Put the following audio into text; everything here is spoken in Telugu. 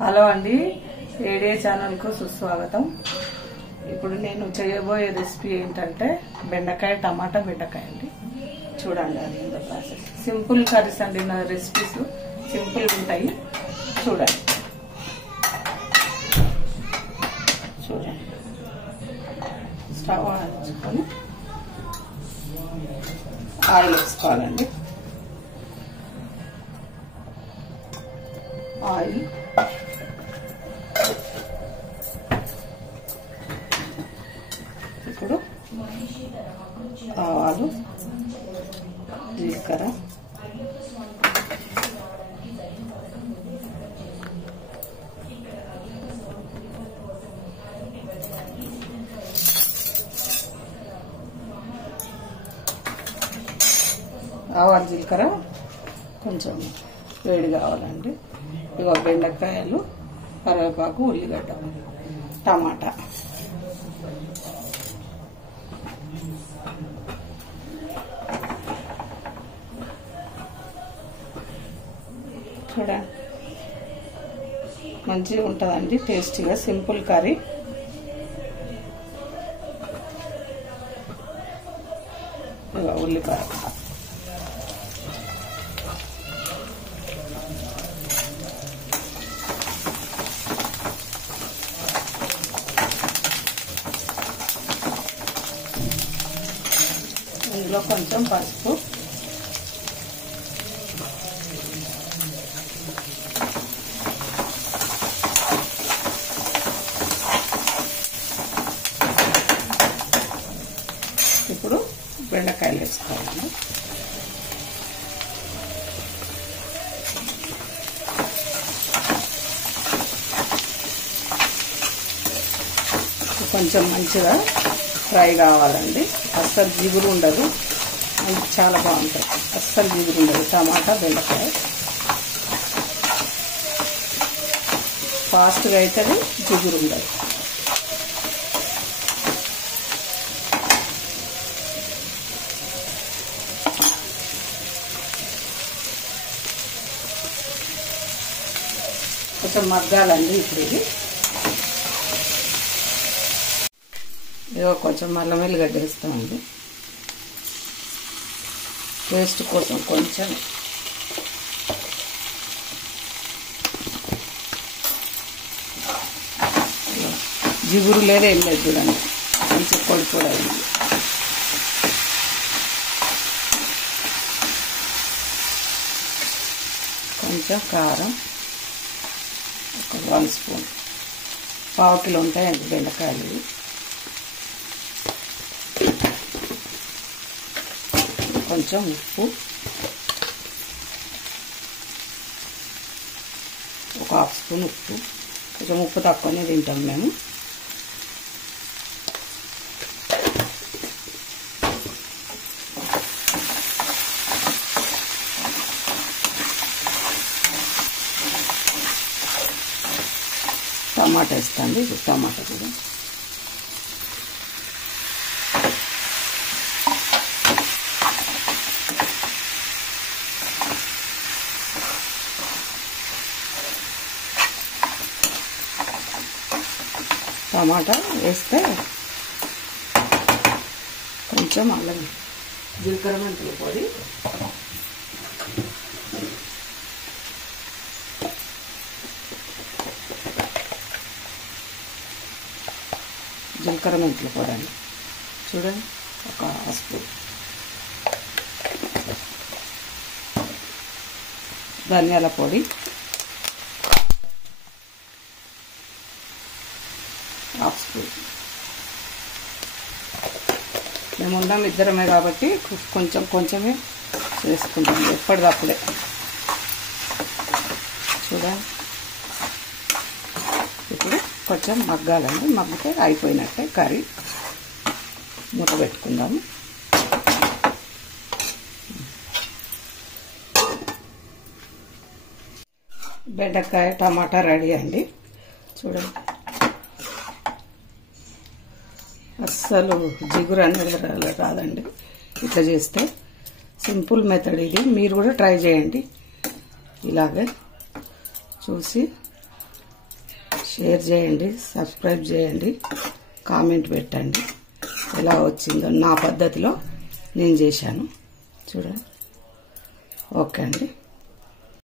హలో అండి, ఏడే ఛానల్కు సుస్వాగతం. ఇప్పుడు నేను చేయబోయే రెసిపీ ఏంటంటే బెండకాయ టమాటా బెండకాయ అండి. చూడండి, అది ప్రాసెస్ సింపుల్ కర్రీస్ అండి. నా రెసిపీస్ సింపుల్ ఉంటాయి. చూడండి స్టవ్ ఆడించుకొని ఆయిల్ వేసుకోవాలండి. ఆయిల్ ఇప్పుడు ఆవాలు, జీలకర్ర, ఆవాలు జీలకర్ర కొంచెం వేడి కావాలండి. ఇగో బెండకాయలు, కరివేపాకు, ఉల్లిగడ్డ, టమాటా. చూడండి, మంచిగా ఉంటుందండి, టేస్టీగా. Simple curry. ఉల్లిపాయ, ఇందులో కొంచెం పసుపు, ఇప్పుడు బెండకాయలు వేసుకోవాలండి. కొంచెం మంచిగా ఫ్రై కావాలండి. అస్సలు జిగురు ఉండదు, చాలా బాగుంటుంది. అస్సలు జిగురు ఉండదు టమాటా బెండకాయ. ఫాస్ట్గా అవుతుంది, జిగురు ఉండదు. కొంచెం మగ్గాలండి. ఇప్పుడు ఇదిగో కొంచెం అల్లం వెల్లిగడ్డ వేస్తామండి, టేస్ట్ కోసం. కొంచెం జిగురు లేదు, ఏం లేదు. చూడండి, కొంచెం పొడి పొడి అయింది. కొంచెం కారం, ఒక 1 స్పూన్, 1/2 కిలో ఉంటాయండి బెండకాయలు. కొంచెం ఉప్పు, ఒక 1/2 స్పూన్ ఉప్పు. కొంచెం ఉప్పు తక్కువనే తింటాం మేము. టమాటా వేస్తాండి. ఇది టమాటా కూడా టమాటా వేస్తే కొంచెం అల్లం, జీలకర్ర, మెంతుల పొడి, జీలకర్ర మెంతుల పొడి అండి. చూడండి, ఒక 1 స్పూన్. ధనియాల పొడి, 1/2 స్పూన్. మేము ఉన్నాం ఇద్దరమే కాబట్టి కొంచెం కొంచెమే వేసుకుంటాం ఎప్పటికప్పుడే. చూడండి, ఇప్పుడు కొంచెం మగ్గాలండి. మగ్గితే అయిపోయినట్టే కర్రీ. మూత పెట్టుకుందాము. బెండకాయ టమాటా రెడీ అండి. చూడండి, అస్సలు జిగురు అనేది రాదండి ఇట్లా చేస్తే. సింపుల్ మెథడ్ ఇది, మీరు కూడా ట్రై చేయండి. ఇలాగే చూసి షేర్ చేయండి, సబ్స్క్రైబ్ చేయండి, కామెంట్ పెట్టండి. ఎలా వచ్చిందో నా పద్ధతిలో నేను చేశాను. చూడండి. ఓకే అండి.